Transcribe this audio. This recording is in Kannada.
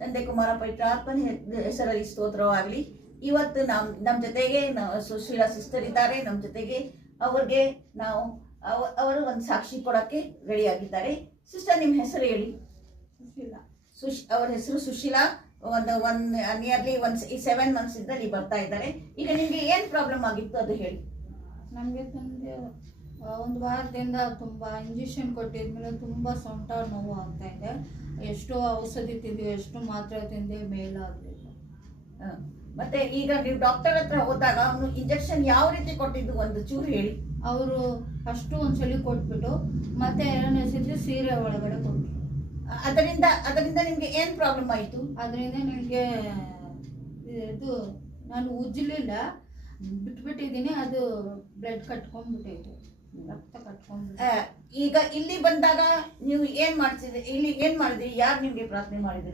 ತಂದೆ ಕುಮಾರ ಪವಿತ್ರಾತ್ಮನ ಹೆಸರಲ್ಲಿ ಸ್ತೋತ್ರವಾಗಲಿ. ಇವತ್ತು ನಮ್ಮ ಜೊತೆಗೆ ಸುಶೀಲಾ ಸಿಸ್ಟರ್ ಇದ್ದಾರೆ ನಮ್ಮ ಜೊತೆಗೆ. ಅವ್ರಿಗೆ ನಾವು ಅವರು ಒಂದು ಸಾಕ್ಷಿ ಕೊಡೋಕ್ಕೆ ರೆಡಿಯಾಗಿದ್ದಾರೆ. ಸಿಸ್ಟರ್, ನಿಮ್ಮ ಹೆಸರು ಹೇಳಿ. ಸುಶೀಲಾ. ಅವ್ರ ಹೆಸರು ಸುಶೀಲಾ. ನಿಯರ್ಲಿ 7 months ಇಲ್ಲಿ ಬರ್ತಾ ಇದ್ದಾರೆ. ಈಗ ನಿಮಗೆ ಏನು ಪ್ರಾಬ್ಲಮ್ ಆಗಿತ್ತು ಅದು ಹೇಳಿ. ನಮಗೆ ತಂದೆ ಒಂದು ವಾರದಿಂದ ತುಂಬ ಇಂಜೆಕ್ಷನ್ ಕೊಟ್ಟಿದ್ಮೇಲೆ ತುಂಬ ಸೊಂಟ ನೋವು ಆಗ್ತಾ ಇದೆ. ಎಷ್ಟೋ ಔಷಧಿ ತಿಂದು ಎಷ್ಟು ಮಾತ್ರೆ ತಿಂದೆ ಮೇಲಾಗಲಿಲ್ಲ. ಮತ್ತೆ ಈಗ ನೀವು ಡಾಕ್ಟರ್ ಹತ್ರ ಹೋದಾಗ ಅವನು ಇಂಜೆಕ್ಷನ್ ಯಾವ ರೀತಿ ಕೊಟ್ಟಿದ್ದು ಒಂದು ಚೂರು ಹೇಳಿ. ಅವರು ಫಸ್ಟು ಒಂದ್ಸಲಿ ಕೊಟ್ಬಿಟ್ಟು ಮತ್ತೆ 2ನೇ ಸತಿ ಸೀರೆ ಒಳಗಡೆ ಕೊಟ್ಟರು. ಅದರಿಂದ ನಿಮ್ಗೆ ಏನ್ ಪ್ರಾಬ್ಲಮ್ ಆಯಿತು? ಅದರಿಂದ ನನಗೆ ಇದು ನಾನು ಉಜ್ಜಲಿಲ್ಲ, ಬಿಟ್ಬಿಟ್ಟಿದ್ದೀನಿ. ಅದು ಬ್ಲಡ್ ಕಟ್ಕೊಂಡ್ಬಿಟ್ಟಿತ್ತು, ರಕ್ತ ಕಟ್ಕೊಂಡ್ಬಿಟ್ಟು. ಈಗ ಇಲ್ಲಿ ಬಂದಾಗ ನೀವು ಏನ್ ಮಾಡ್ತಿದ್ರಿ? ಇಲ್ಲಿ ಏನ್ ಮಾಡಿದ್ರಿ? ಯಾರು ನಿಮ್ಗೆ ಪ್ರಾರ್ಥನೆ ಮಾಡಿದ್ರು?